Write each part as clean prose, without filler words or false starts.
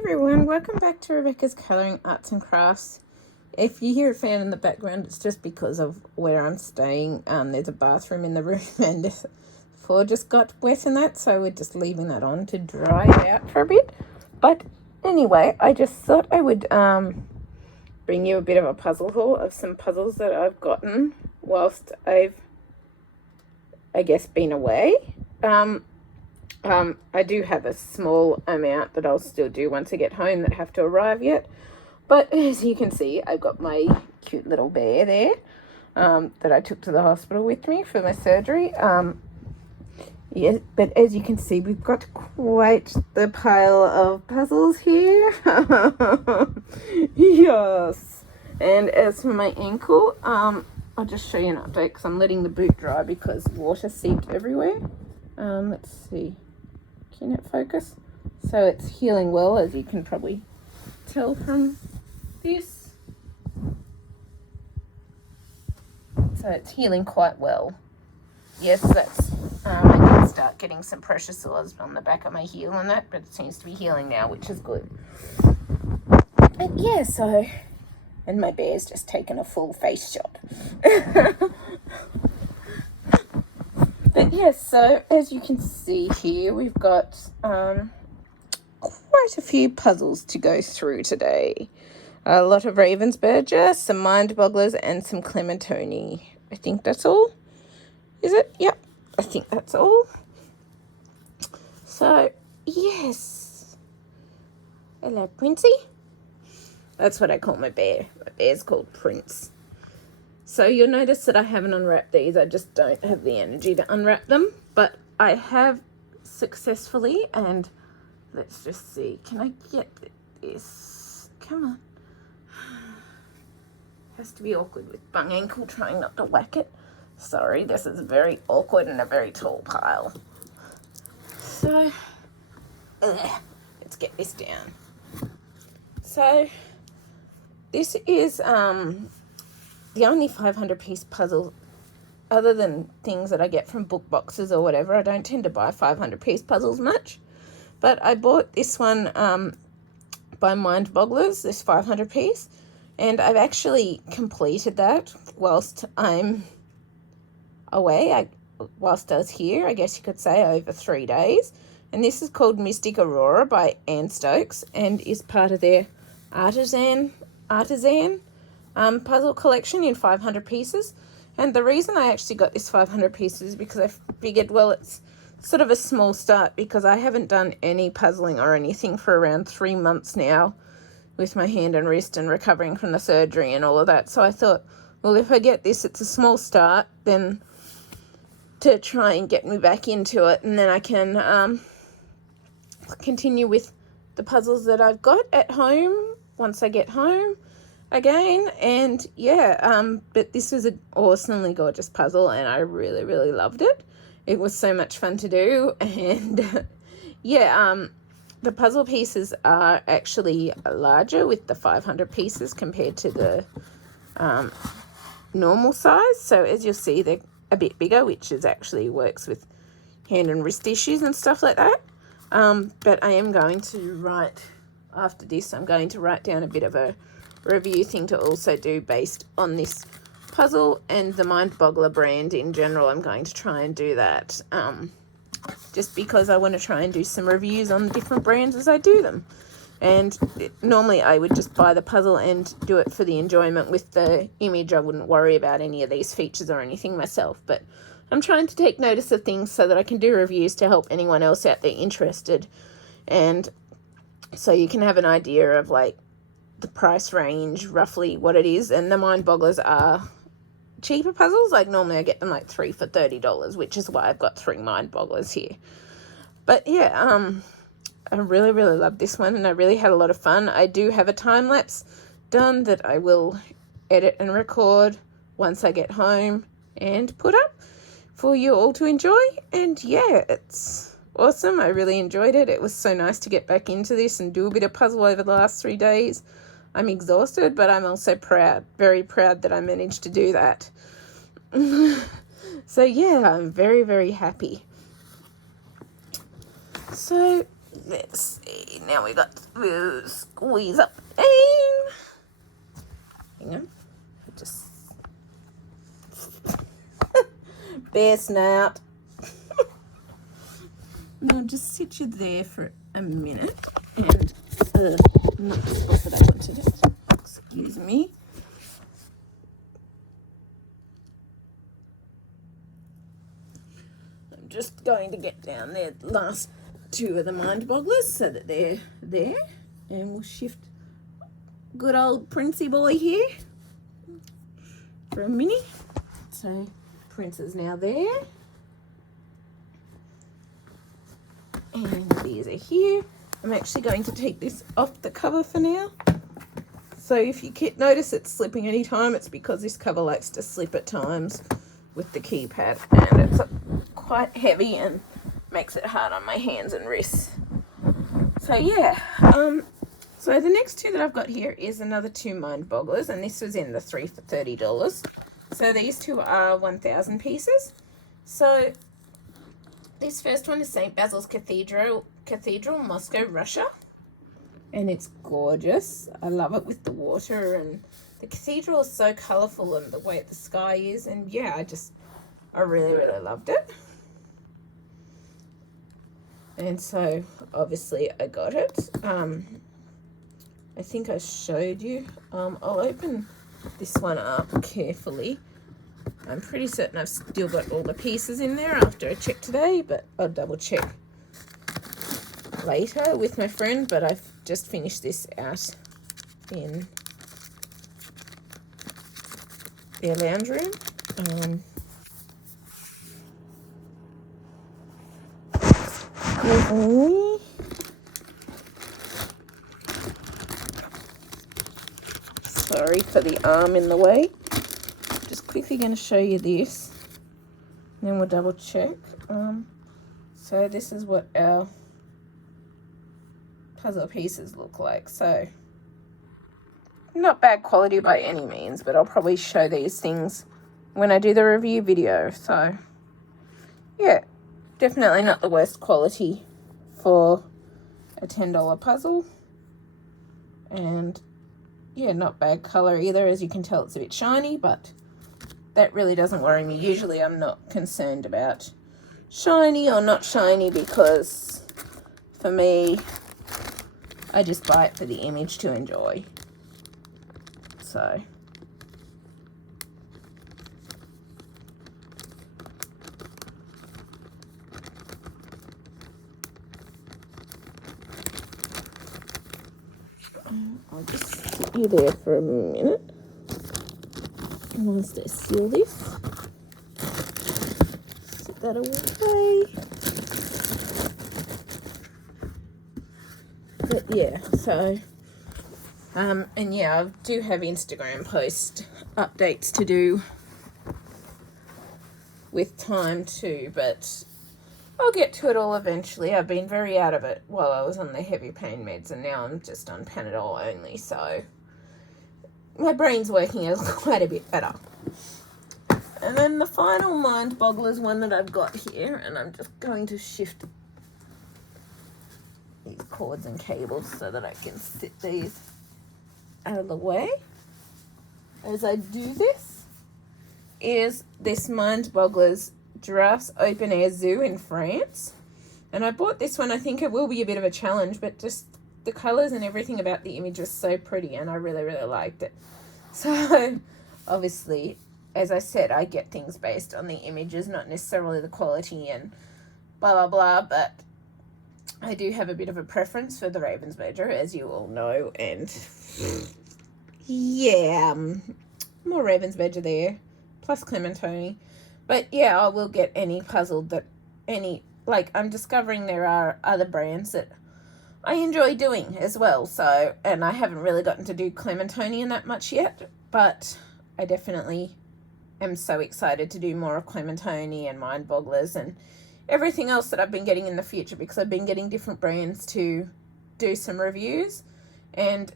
everyone, welcome back to Rebecca's Colouring Arts and Crafts. If you hear a fan in the background, it's just because of where I'm staying. There's a bathroom in the room and the floor just got wet and that, so we're just leaving that on to dry out for a bit. But anyway, I just thought I would bring you a bit of a puzzle haul of some puzzles that I've gotten whilst I've, I guess, been away. I do have a small amount that I'll still do once I get home that have to arrive yet. But as you can see, I've got my cute little bear there that I took to the hospital with me for my surgery. Yeah, but as you can see, we've got quite the pile of puzzles here. Yes. And as for my ankle, I'll just show you an update because I'm letting the boot dry because water seeped everywhere. Let's see. Can it focus? So it's healing well, as you can probably tell from this. So it's healing quite well. Yes, that's I did start getting some pressure sores on the back of my heel and that, but it seems to be healing now, which is good. And yeah, so, and my bear's just taken a full face shot. But yes, so as you can see here, we've got quite a few puzzles to go through today. A lot of Ravensburger, some Mindbogglers, and some Clementoni. I think that's all. Is it? Yep, I think that's all. So, yes. Hello, Princey. That's what I call my bear. My bear's called Prince. So you'll notice that I haven't unwrapped these. I just don't have the energy to unwrap them. But I have successfully, and let's just see. Can I get this? Come on. Has to be awkward with bung ankle, trying not to whack it. Sorry, this is very awkward and a very tall pile. So, let's get this down. So, this is the only 500-piece puzzle, other than things that I get from book boxes or whatever. I don't tend to buy 500-piece puzzles much. But I bought this one by Mindbogglers, this 500-piece. And I've actually completed that whilst I'm away. Whilst I was here, I guess you could say, over 3 days. And this is called Mystic Aurora by Stokes and is part of their artisan puzzle collection in 500 pieces. And the reason I actually got this 500 pieces is because I figured, well, it's sort of a small start because I haven't done any puzzling or anything for around 3 months now with my hand and wrist and recovering from the surgery and all of that. So I thought, well, if I get this, it's a small start, then to try and get me back into it, and then I can continue with the puzzles that I've got at home once I get home again. And yeah, but this was an awesomely gorgeous puzzle and I really, really loved it. It was so much fun to do. And yeah, the puzzle pieces are actually larger with the 500 pieces compared to the normal size. So as you'll see, they're a bit bigger, which is actually works with hand and wrist issues and stuff like that. But I am going to write, after this, I'm going to write down a bit of a review thing to also do based on this puzzle and the Mindboggler brand in general. I'm going to try and do that just because I want to try and do some reviews on the different brands as I do them. And normally I would just buy the puzzle and do it for the enjoyment with the image. I wouldn't worry about any of these features or anything myself, but I'm trying to take notice of things so that I can do reviews to help anyone else out there interested. And so you can have an idea of like the price range, roughly what it is. And the Mindbogglers are cheaper puzzles. Like normally I get them like 3 for $30, which is why I've got 3 Mindbogglers here. But yeah, I really, really love this one and I really had a lot of fun. I do have a time lapse done that I will edit and record once I get home and put up for you all to enjoy. And yeah, it's awesome. I really enjoyed it. It was so nice to get back into this and do a bit of puzzle over the last 3 days. I'm exhausted, but I'm also proud, very proud that I managed to do that. So yeah, I'm very, very happy. So let's see. Now we got to squeeze up. Hang on. Just bare snout. And I'll just sit you there for a minute. And not the spot that I wanted it. Excuse me. I'm just going to get down there last two of the Mindbogglers so that they're there. And we'll shift good old Princey boy here for a minute. So Prince is now there. And these are here. I'm actually going to take this off the cover for now. So if you notice it's slipping any time, it's because this cover likes to slip at times with the keypad. And it's quite heavy and makes it hard on my hands and wrists. So yeah, so the next two that I've got here is another two Mindbogglers, and this was in the 3 for $30. So these two are 1,000 pieces. So this first one is St. Basil's Cathedral, Moscow, Russia. And it's gorgeous. I love it with the water, and the cathedral is so colourful and the way the sky is. And yeah, I really, really loved it. And so obviously I got it. I think I showed you. I'll open this one up carefully. I'm pretty certain I've still got all the pieces in there after I checked today, but I'll double check later with my friend. But I've just finished this out in their lounge room. Sorry for the arm in the way. Just quickly going to show you this, then we'll double check. So this is what our puzzle pieces look like. So not bad quality by any means, but I'll probably show these things when I do the review video. So yeah, definitely not the worst quality for a $10 puzzle. And yeah, not bad color either. As you can tell, it's a bit shiny, but that really doesn't worry me. Usually I'm not concerned about shiny or not shiny, because for me, I just buy it for the image to enjoy. So I'll just sit you there for a minute whilst I seal this. Sit that away. But yeah, so and yeah, I do have Instagram post updates to do with time too, but I'll get to it all eventually. I've been very out of it while I was on the heavy pain meds, and now I'm just on Panadol only, so my brain's working a quite a bit better. And then the final Mindboggler is one that I've got here, and I'm just going to shift these cords and cables so that I can sit these out of the way. As I do this, is this Mindboggler's Giraffes Open Air Zoo in France. And I bought this one. I think it will be a bit of a challenge, but just the colours and everything about the image is so pretty, and I really, really liked it. So obviously, as I said, I get things based on the images, not necessarily the quality and blah, blah, blah, but I do have a bit of a preference for the Ravensburger, as you all know, and yeah, more Ravensburger there, plus Clementoni. But yeah, I will get any puzzle that I'm discovering there are other brands that I enjoy doing as well. So, and I haven't really gotten to do Clementoni in that much yet, but I definitely am so excited to do more of Clementoni and Mindbogglers and everything else that I've been getting in the future, because I've been getting different brands to do some reviews, and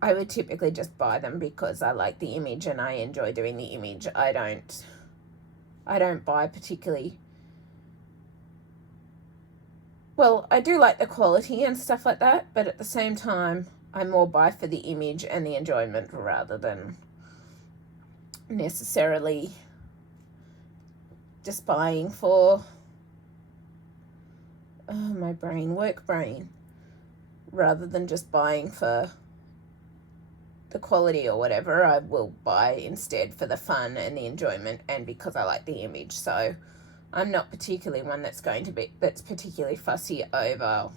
I would typically just buy them because I like the image and I enjoy doing the image. I don't buy particularly well, I do like the quality and stuff like that, but at the same time, I more buy for the image and the enjoyment rather than necessarily just buying for my work brain, rather than just buying for the quality or whatever. I will buy instead for the fun and the enjoyment and because I like the image. So I'm not particularly one that's particularly fussy over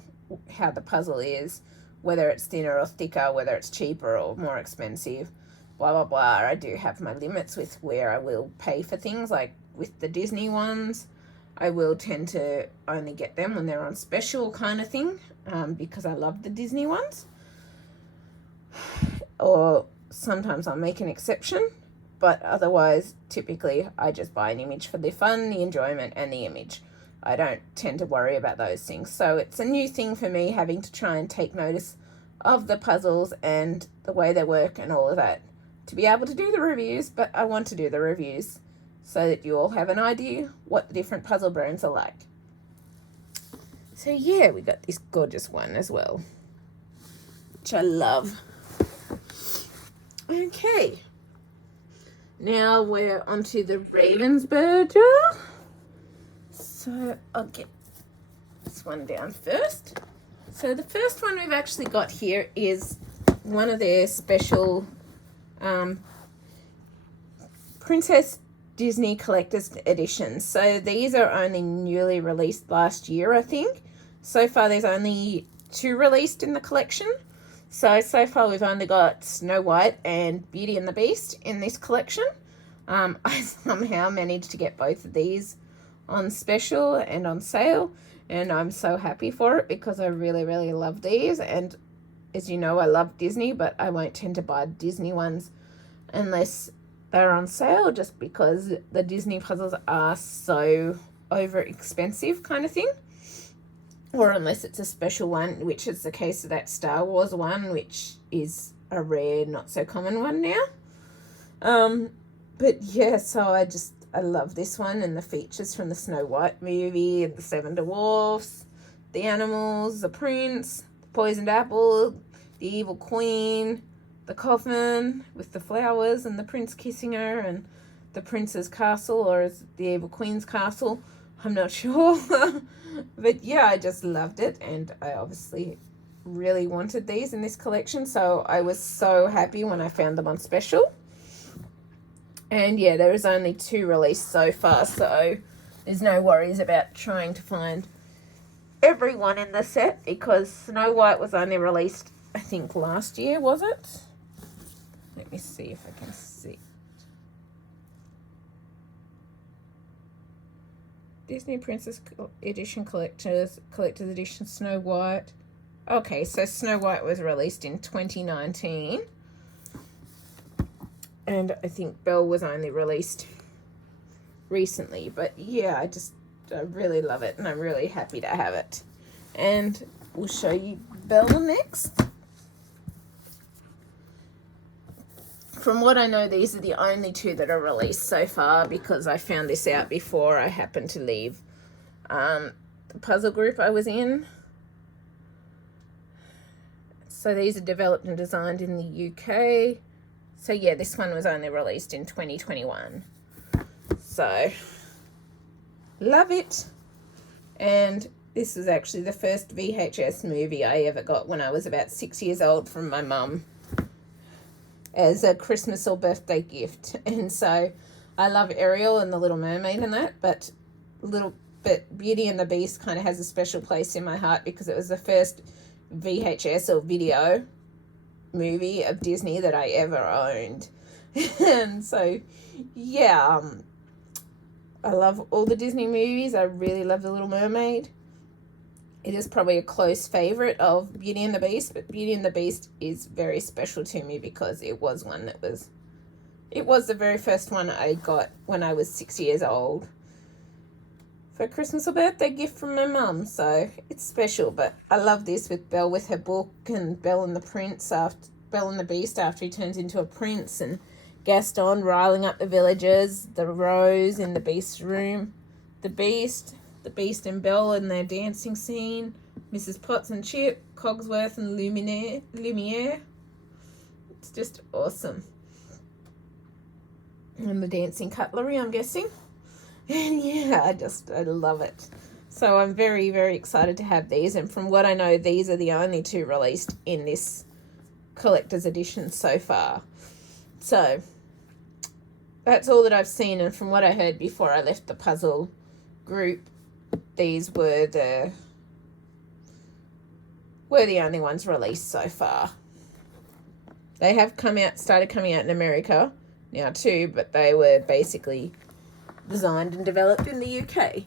how the puzzle is, whether it's thinner or thicker, whether it's cheaper or more expensive, blah, blah, blah. I do have my limits with where I will pay for things. Like with the Disney ones, I will tend to only get them when they're on special kind of thing, because I love the Disney ones. Or sometimes I'll make an exception, but otherwise, typically, I just buy an image for the fun, the enjoyment, and the image. I don't tend to worry about those things. So it's a new thing for me, having to try and take notice of the puzzles and the way they work and all of that to be able to do the reviews. But I want to do the reviews so that you all have an idea what the different puzzle brands are like. So yeah, we got this gorgeous one as well, which I love. Okay, now we're onto the Ravensburger. So I'll get this one down first. So the first one we've actually got here is one of their special Princess Disney Collector's Editions. So these are only newly released last year, I think. So far there's only 2 released in the collection. So far we've only got Snow White and Beauty and the Beast in this collection. I somehow managed to get both of these on special and on sale, and I'm so happy for it because I really, really love these. And as you know, I love Disney, but I won't tend to buy Disney ones unless they're on sale, just because the Disney puzzles are so over expensive kind of thing. Or unless it's a special one, which is the case of that Star Wars one, which is a rare, not so common one now. But yeah, so I love this one and the features from the Snow White movie, the 7 Dwarfs, the animals, the prince, the poisoned apple, the evil queen, the coffin with the flowers and the prince kissing her, and the prince's castle, or is it the evil queen's castle? I'm not sure. But yeah, I just loved it, and I obviously really wanted these in this collection, so I was so happy when I found them on special. And yeah, there is only 2 released so far, so there's no worries about trying to find everyone in the set, because Snow White was only released, I think, last year, was it? Let me see if I can see. Disney Princess Edition Collector's Edition Snow White. Okay, so Snow White was released in 2019. And I think Belle was only released recently. But yeah, I really love it, and I'm really happy to have it. And we'll show you Belle next. From what I know, these are the only 2 that are released so far, because I found this out before I happened to leave the puzzle group I was in. So these are developed and designed in the UK. So yeah, this one was only released in 2021. So, love it. And this was actually the first VHS movie I ever got when I was about 6 years old from my mum, as a Christmas or birthday gift. And so I love Ariel and the Little Mermaid and that, but Beauty and the Beast kind of has a special place in my heart because it was the first VHS or video movie of Disney that I ever owned. And so yeah, I love all the Disney movies. I really love The Little Mermaid. It is probably a close favorite of Beauty and the Beast, but Beauty and the Beast is very special to me because it was the very first one I got when I was 6 years old for Christmas or birthday gift from my mum. So it's special, but I love this with Belle with her book, and Belle and the Beast after he turns into a prince, and Gaston riling up the villagers, the Rose in the Beast's room, the Beast, the Beast and Belle and their dancing scene, Mrs. Potts and Chip, Cogsworth and Lumiere. It's just awesome. And the dancing cutlery, I'm guessing. And yeah, I love it. So I'm very, very excited to have these. And from what I know, these are the only two released in this collector's edition so far. So that's all that I've seen. And from what I heard before I left the puzzle group, these were the only ones released so far. They have started coming out in America now too, but they were basically designed and developed in the UK.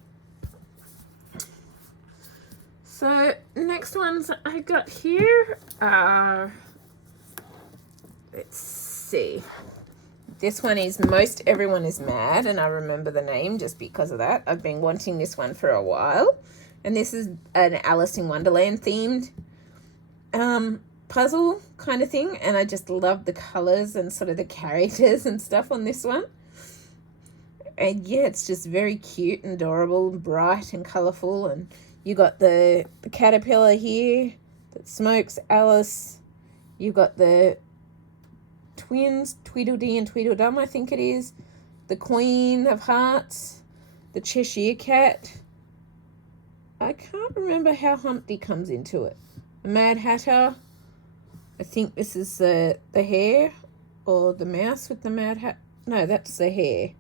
So next ones I got here are, let's see. This one is Most Everyone Is Mad, and I remember the name just because of that. I've been wanting this one for a while. And this is an Alice in Wonderland themed puzzle kind of thing, and I just love the colors and sort of the characters and stuff on this one. And yeah, it's just very cute and adorable and bright and colorful. And you got the caterpillar here that smokes Alice. You got the twins, Tweedledee and Tweedledum, I think it is, the Queen of Hearts, the Cheshire Cat. I can't remember how Humpty comes into it. The Mad Hatter. I think this is the hare or the mouse with the Mad Hat. No, that's the hare.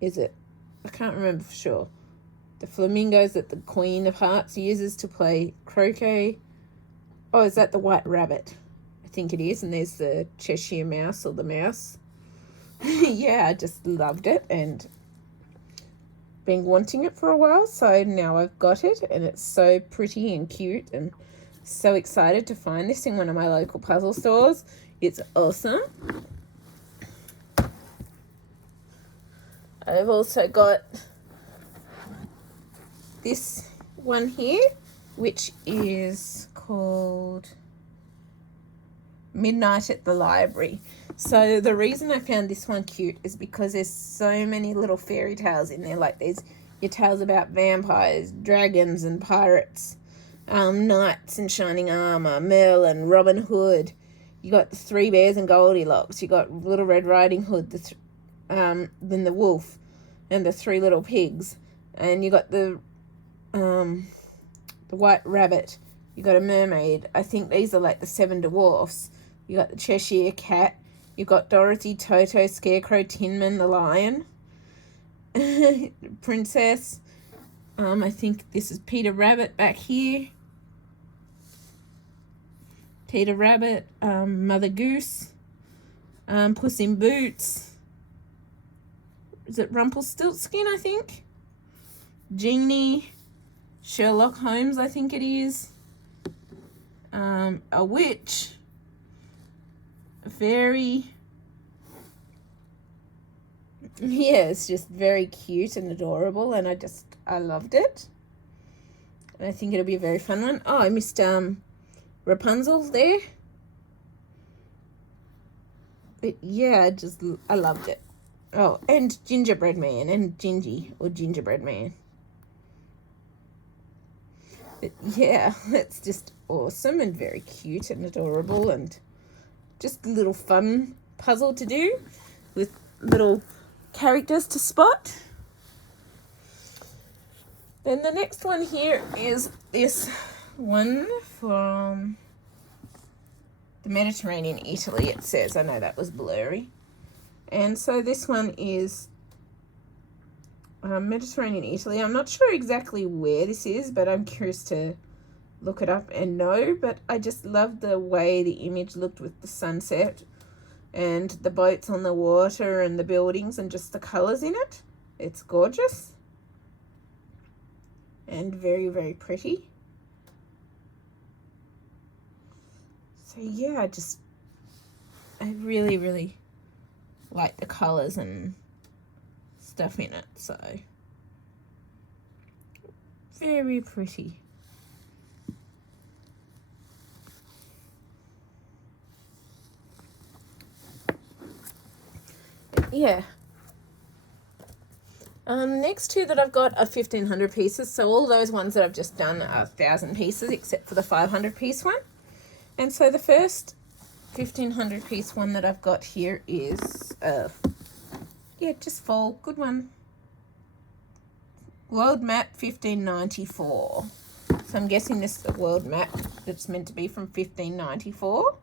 Is it? I can't remember for sure. The flamingos that the Queen of Hearts uses to play croquet. Oh, is that the White Rabbit? I think it is. And there's the Cheshire Mouse or the mouse. Yeah, I just loved it and been wanting it for a while. So now I've got it, and it's so pretty and cute, and so excited to find this in one of my local puzzle stores. It's awesome. I've also got this one here, which is called Midnight at the Library. So the reason I found this one cute is because there's so many little fairy tales in there. Like there's your tales about vampires, dragons and pirates, knights in shining armor, Merlin, Robin Hood. You got the Three Bears and Goldilocks. You got Little Red Riding Hood, then the wolf, and the Three Little Pigs. And you got the White Rabbit. You got a mermaid. I think these are like the Seven Dwarfs. You got the Cheshire Cat. You got Dorothy, Toto, Scarecrow, Tinman, the lion, princess. I think this is Peter Rabbit back here. Peter Rabbit, Mother Goose, Puss in Boots. Is it Rumpelstiltskin, I think? Genie, Sherlock Holmes, I think it is. A witch, a fairy. Yeah, it's just very cute and adorable, and I loved it. And I think it'll be a very fun one. Oh, I missed Rapunzel there. But yeah, I loved it. Oh, and Gingerbread Man and Gingy or Gingerbread Man. But yeah, it's just awesome and very cute and adorable, and just a little fun puzzle to do with little characters to spot. Then the next one here is this one from the Mediterranean, Italy, it says. I know that was blurry. And so this one is Mediterranean, Italy. I'm not sure exactly where this is, but I'm curious to look it up and know. But I just love the way the image looked with the sunset and the boats on the water and the buildings and just the colours in it. It's gorgeous and very, very pretty. So yeah, I really, really like the colours and stuff in it. So very pretty. Yeah. Next two that I've got are 1,500 pieces. So all those ones that I've just done are 1,000 pieces, except for the 500 piece one. And so the first 1,500 piece one that I've got here is, yeah, just full, good one. World Map 1594. So I'm guessing this is a world map that's meant to be from 1594.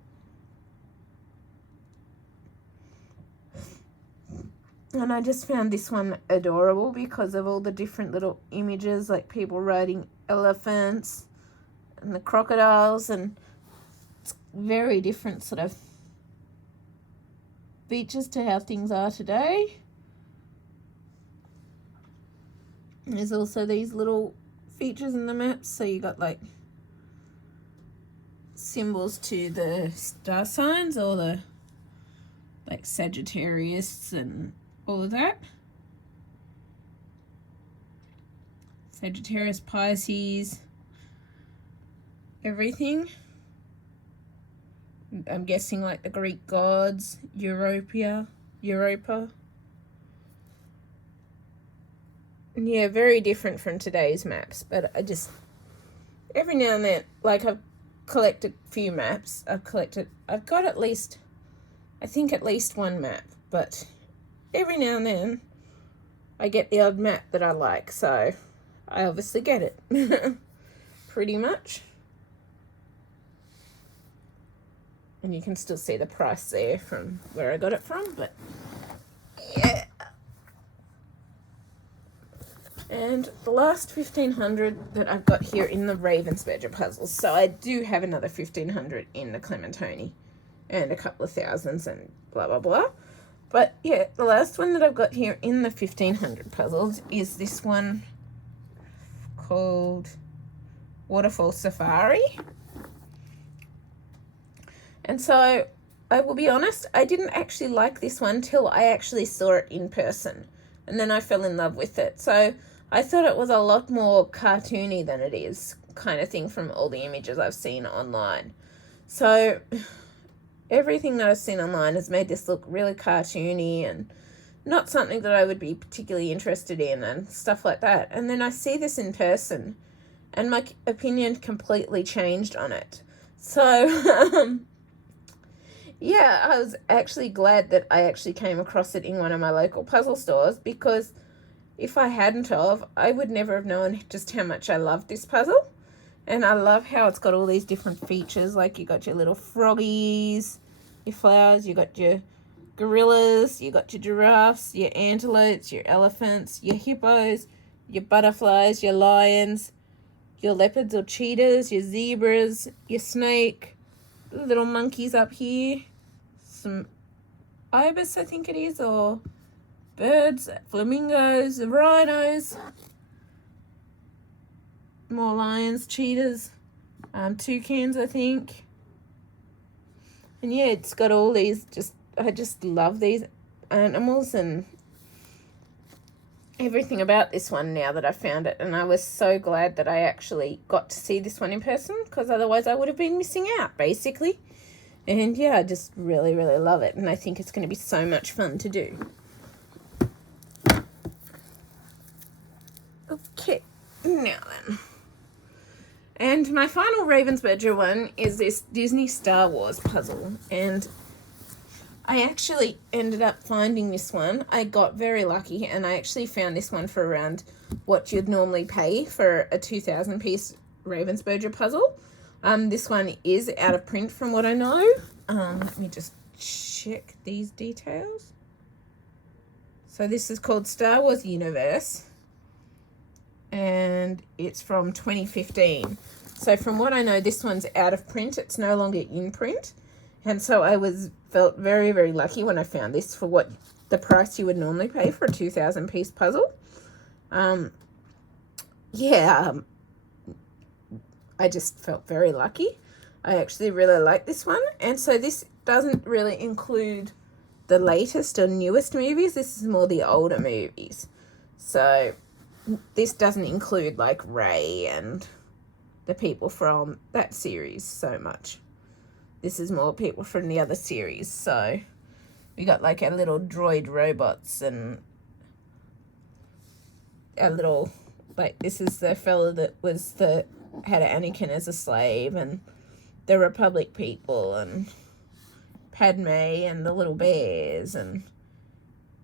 And I just found this one adorable because of all the different little images, like people riding elephants and the crocodiles, and it's very different sort of features to how things are today. And there's also these little features in the maps, so you got like symbols to the star signs, or the like Sagittarius and all of that. Sagittarius, Pisces, everything. I'm guessing like the Greek gods, Europa. And yeah, very different from today's maps, but I just, every now and then, like I've collected a few maps. I've got at least one map, but every now and then I get the odd map that I like, so I obviously get it. Pretty much. And you can still see the price there from where I got it from, but yeah. And the last 1,500 that I've got here in the Ravensburger puzzles. So I do have another 1,500 in the Clementoni and a couple of thousands and blah, blah, blah. But yeah, the last one that I've got here in the 1,500 puzzles is this one called Waterfall Safari. And so I will be honest, I didn't actually like this one till I actually saw it in person. And then I fell in love with it. So I thought it was a lot more cartoony than it is, kind of thing, from all the images I've seen online. So everything that I've seen online has made this look really cartoony and not something that I would be particularly interested in and stuff like that. And then I see this in person and my opinion completely changed on it. So yeah, I was actually glad that I actually came across it in one of my local puzzle stores, because if I hadn't of, I would never have known just how much I loved this puzzle. And I love how it's got all these different features, like you got your little froggies, your flowers, you got your gorillas, you got your giraffes, your antelopes, your elephants, your hippos, your butterflies, your lions, your leopards or cheetahs, your zebras, your snake, little monkeys up here, some ibis I think it is, or birds, flamingos, rhinos, more lions, cheetahs, toucans I think. And yeah, it's got all these, I just love these animals and everything about this one now that I found it. And I was so glad that I actually got to see this one in person, because otherwise I would have been missing out, basically. And yeah, I just really, really love it. And I think it's going to be so much fun to do. Okay, now then. And my final Ravensburger one is this Disney Star Wars puzzle. And I actually ended up finding this one. I got very lucky, and I actually found this one for around what you'd normally pay for a 2,000 piece Ravensburger puzzle. This one is out of print from what I know. Let me just check these details. So this is called Star Wars Universe, and it's from 2015. So from what I know, this one's out of print. It's no longer in print. And so I felt very, very lucky when I found this for what the price you would normally pay for a 2,000 piece puzzle. I just felt very lucky. I actually really like this one. And so this doesn't really include the latest or newest movies. This is more the older movies. So this doesn't include like Rey and the people from that series so much. This is more people from the other series. So we got like our little droid robots and a little, like, this is the fella that had Anakin as a slave, and the Republic people, and Padme, and the little bears, and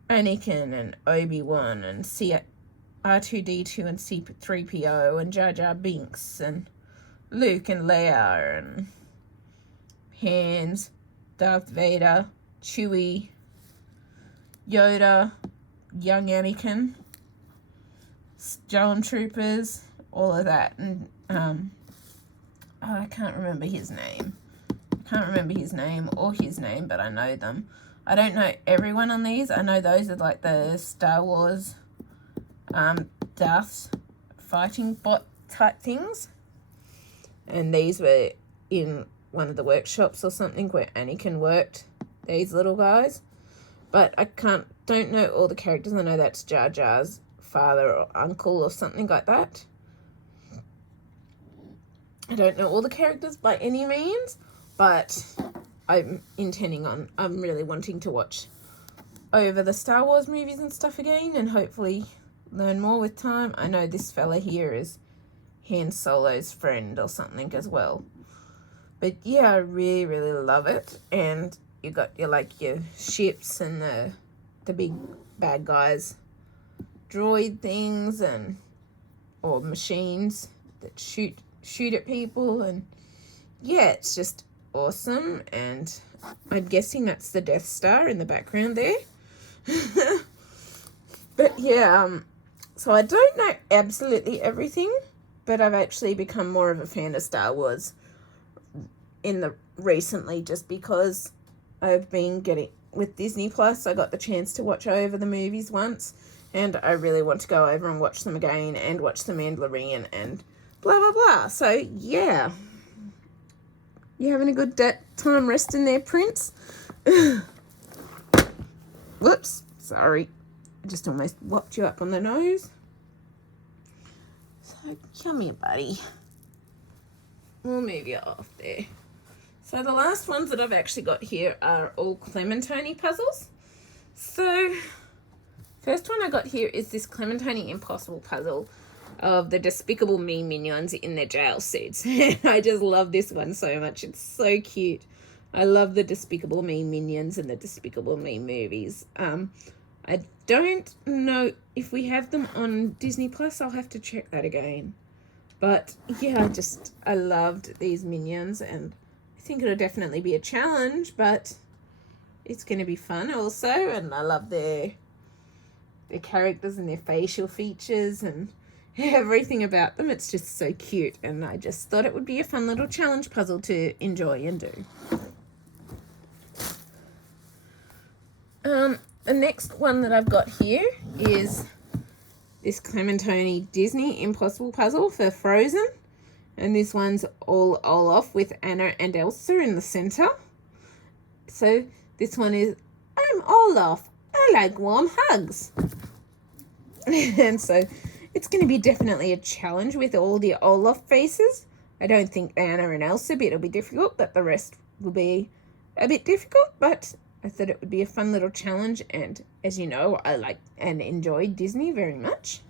Anakin, and Obi-Wan, and R2-D2, and C-3PO, and Jar Jar Binks, and Luke, and Leia, and Hans, Darth Vader, Chewie, Yoda, young Anakin, Stormtroopers, all of that. And I can't remember his name. I can't remember his name or his name, but I know them. I don't know everyone on these. I know those are like the Star Wars Darth fighting bot type things. And these were in one of the workshops or something where Anakin worked, these little guys. But I don't know all the characters. I know that's Jar Jar's father or uncle or something like that. I don't know all the characters by any means, but I'm really wanting to watch over the Star Wars movies and stuff again, and hopefully learn more with time. I know this fella here is Han Solo's friend or something as well. But yeah, I really, really love it. And you got your ships and the big bad guys, droid things, or machines that shoot at people, and yeah, it's just awesome. And I'm guessing that's the Death Star in the background there. But yeah, so I don't know absolutely everything, but I've actually become more of a fan of Star Wars recently, just because I've been getting with Disney Plus. I got the chance to watch over the movies once, and I really want to go over and watch them again, and watch The Mandalorian and blah blah blah. So yeah, you having a good time resting there, Prince? Whoops, sorry, I just almost whopped you up on the nose. So come here, buddy. We'll move you off there. So the last ones that I've actually got here are all Clementine puzzles. So first one I got here is this Clementine Impossible puzzle of the Despicable Me minions in their jail suits. I just love this one so much. It's so cute. I love the Despicable Me minions and the Despicable Me movies. I don't know if we have them on Disney Plus. I'll have to check that again. But yeah, I loved these minions, and I think it'll definitely be a challenge, but it's going to be fun also. And I love their characters and their facial features and everything about them. It's just so cute, and I just thought it would be a fun little challenge puzzle to enjoy and do. The next one that I've got here is this Clementoni Disney Impossible puzzle for Frozen, and this one's all Olaf with Anna and Elsa in the center. So this one is, I'm Olaf, I like warm hugs. And so it's going to be definitely a challenge with all the Olaf faces. I don't think Anna and Elsa bit will be difficult, but the rest will be a bit difficult, but I thought it would be a fun little challenge, and as you know, I like and enjoy Disney very much.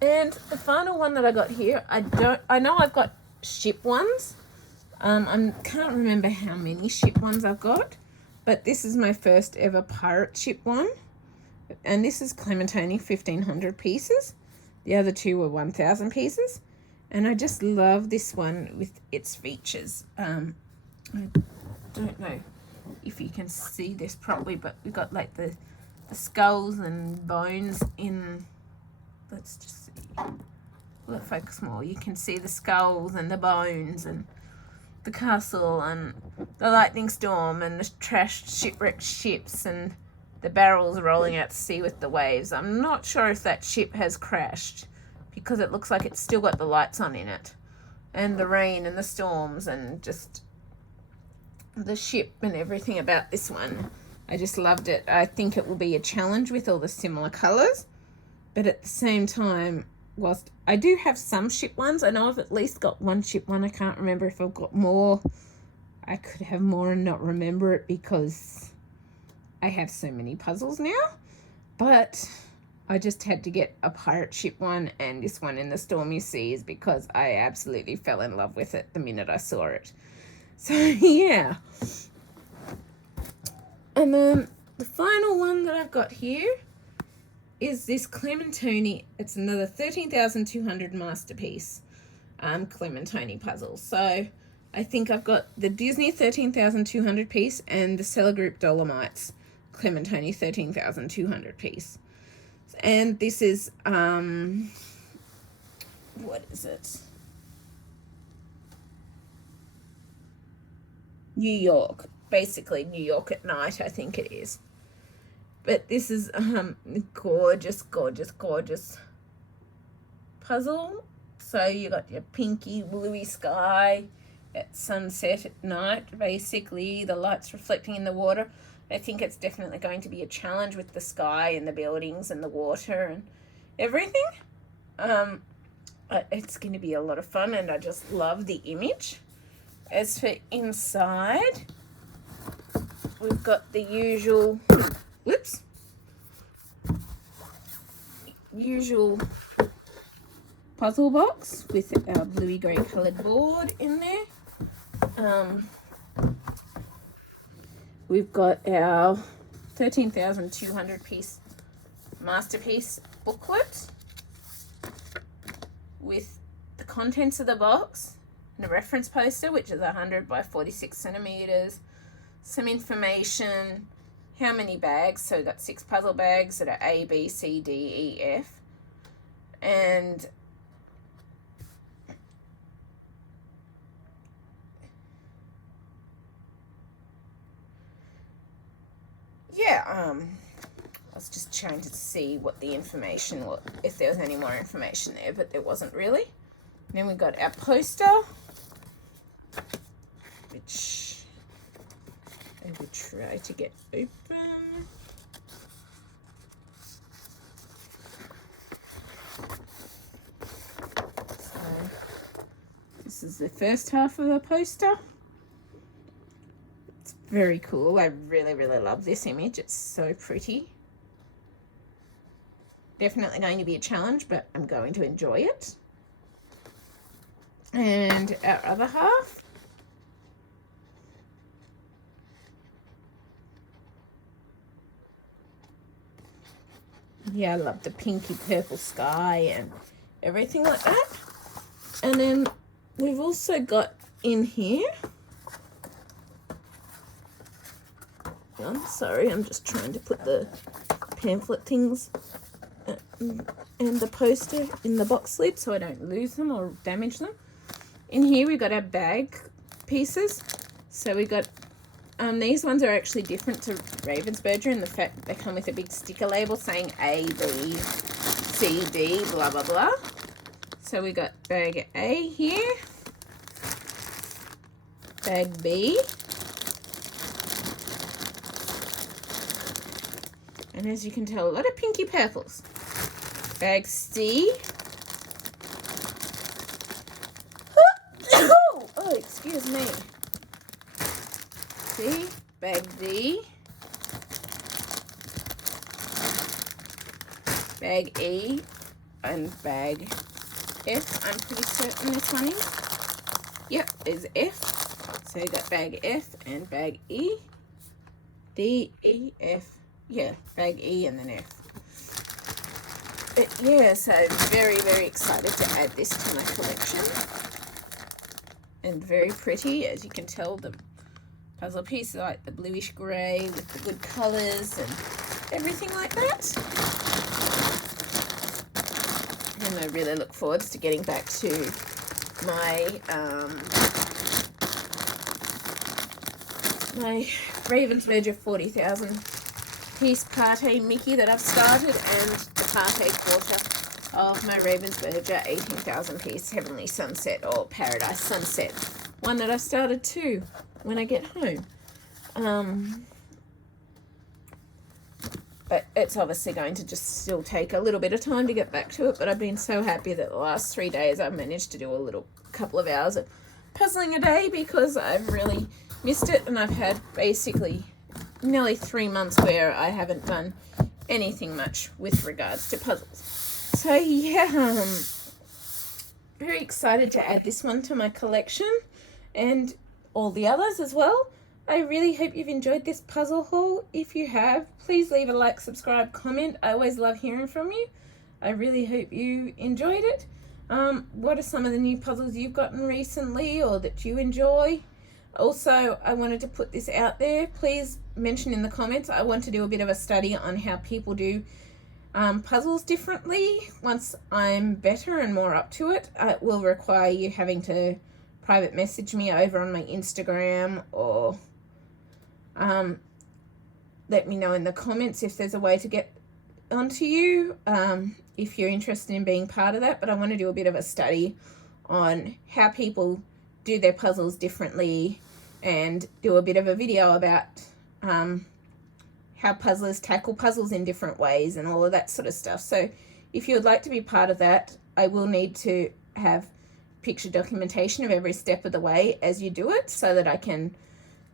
And the final one that I got here, I know I've got ship ones. I can't remember how many ship ones I've got, but this is my first ever pirate ship one. And this is Clementoni 1,500 pieces. The other two were 1,000 pieces. And I just love this one with its features. I don't know if you can see this properly, but we've got like the skulls and bones in, let's just see, will it focus more? You can see the skulls and the bones and the castle and the lightning storm and the trashed shipwrecked ships and the barrels rolling out to sea with the waves. I'm not sure if that ship has crashed because it looks like it's still got the lights on in it, and the rain and the storms and just the ship and everything about this one. I just loved it. I think it will be a challenge with all the similar colours, but at the same time, whilst I do have some ship ones, I know I've at least got one ship one. I can't remember if I've got more. I could have more and not remember it because I have so many puzzles now. But I just had to get a pirate ship one and this one in the stormy seas because I absolutely fell in love with it the minute I saw it. So yeah. And then the final one that I've got here is this Clementoni. It's another 13,200 masterpiece Clementine Puzzle. So I think I've got the Disney 13,200 piece and the Cellar Group Dolomites Clementine 13,200 piece. And this is, what is it? New York. Basically New York at night, I think it is. But this is gorgeous, gorgeous, gorgeous puzzle. So you got your pinky, bluey sky at sunset at night, basically. The light's reflecting in the water. I think it's definitely going to be a challenge with the sky and the buildings and the water and everything. It's going to be a lot of fun, and I just love the image. As for inside, we've got the usual, usual puzzle box with our bluey grey coloured board in there. We've got our 13,200 piece masterpiece booklet with the contents of the box and a reference poster, which is 100 by 46 centimeters, some information, how many bags. So we've got 6 puzzle bags that are A, B, C, D, E, F, and yeah, I was just trying to see what the information was, if there was any more information there, but there wasn't really. And then we got our poster, which I will try to get open. So this is the first half of the poster. It's very cool. I really, really love this image. It's so pretty. Definitely going to be a challenge, but I'm going to enjoy it. And our other half. Yeah, I love the pinky purple sky and everything like that. And then we've also got in here, I'm sorry, I'm just trying to put the pamphlet things and the poster in the box lid so I don't lose them or damage them. In here we've got our bag pieces. So we got these ones are actually different to Ravensburger in the fact they come with a big sticker label saying A, B, C, D, blah, blah, blah. So we got bag A here, bag B, and as you can tell, a lot of pinky purples. Bag C. Oh, excuse me. C, bag D, bag E, and bag F. I'm pretty certain this one is. Yep, is F. So you got bag F and bag E, D, E, F. Yeah, bag E and then F. But yeah, so very, very excited to add this to my collection. And very pretty, as you can tell, the puzzle piece, like the bluish grey with the good colours and everything like that. And I really look forward to getting back to my my Ravensburger 40,000 piece party Mickey that I've started, and the party quarter of my Ravensburger 18,000 piece Heavenly Sunset or Paradise Sunset, one that I started too when I get home. But it's obviously going to just still take a little bit of time to get back to it, but I've been so happy that the last 3 days I've managed to do a couple of hours of puzzling a day, because I've really missed it, and I've had basically nearly 3 months where I haven't done anything much with regards to puzzles. So yeah, very excited to add this one to my collection and all the others as well. I really hope you've enjoyed this puzzle haul. If you have, please leave a like, subscribe, comment. I always love hearing from you. I really hope you enjoyed it. What are some of the new puzzles you've gotten recently or that you enjoy? Also, I wanted to put this out there. Please mention in the comments. I want to do a bit of a study on how people do puzzles differently. Once I'm better and more up to it, it will require you having to private message me over on my Instagram or let me know in the comments if there's a way to get onto you if you're interested in being part of that. But I want to do a bit of a study on how people do their puzzles differently and do a bit of a video about how puzzlers tackle puzzles in different ways and all of that sort of stuff. So if you would like to be part of that, I will need to have picture documentation of every step of the way as you do it so that I can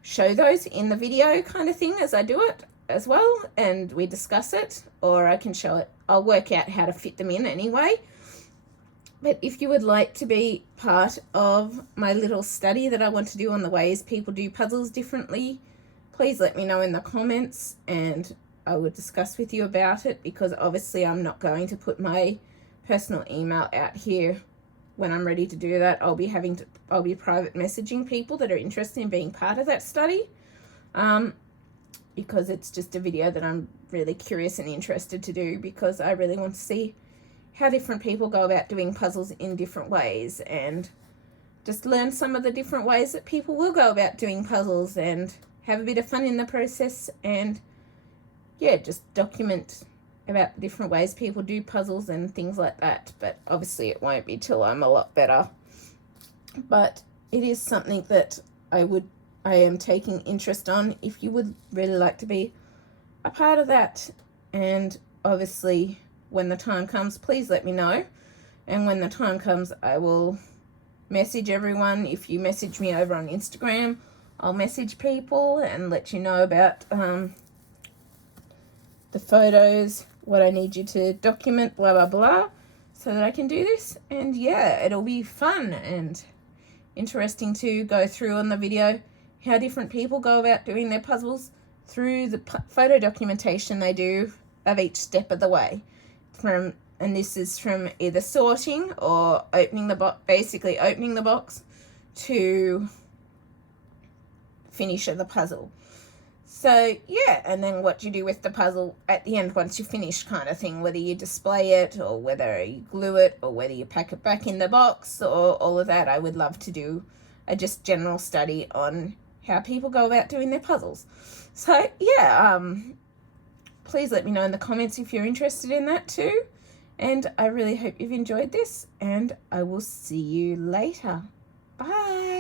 show those in the video kind of thing as I do it as well and we discuss it, or I can show it. I'll work out how to fit them in anyway. But if you would like to be part of my little study that I want to do on the ways people do puzzles differently, please let me know in the comments and I will discuss with you about it, because obviously I'm not going to put my personal email out here when I'm ready to do that. I'll be private messaging people that are interested in being part of that study, because it's just a video that I'm really curious and interested to do, because I really want to see how different people go about doing puzzles in different ways and just learn some of the different ways that people will go about doing puzzles and have a bit of fun in the process, and yeah, just document about the different ways people do puzzles and things like that. But obviously it won't be till I'm a lot better, but it is something that I am taking interest on. If you would really like to be a part of that, and obviously when the time comes, please let me know, and when the time comes I will message everyone. If you message me over on Instagram, I'll message people and let you know about the photos, what I need you to document, blah blah blah, so that I can do this. And yeah, it'll be fun and interesting to go through on the video how different people go about doing their puzzles through the photo documentation they do of each step of the way. And this is from either sorting or opening the box, basically opening the box, to finish of the puzzle. So yeah, and then what you do with the puzzle at the end once you finish, kind of thing, whether you display it or whether you glue it or whether you pack it back in the box or all of that. I would love to do a just general study on how people go about doing their puzzles. So yeah, please let me know in the comments if you're interested in that too. And I really hope you've enjoyed this, and I will see you later. Bye.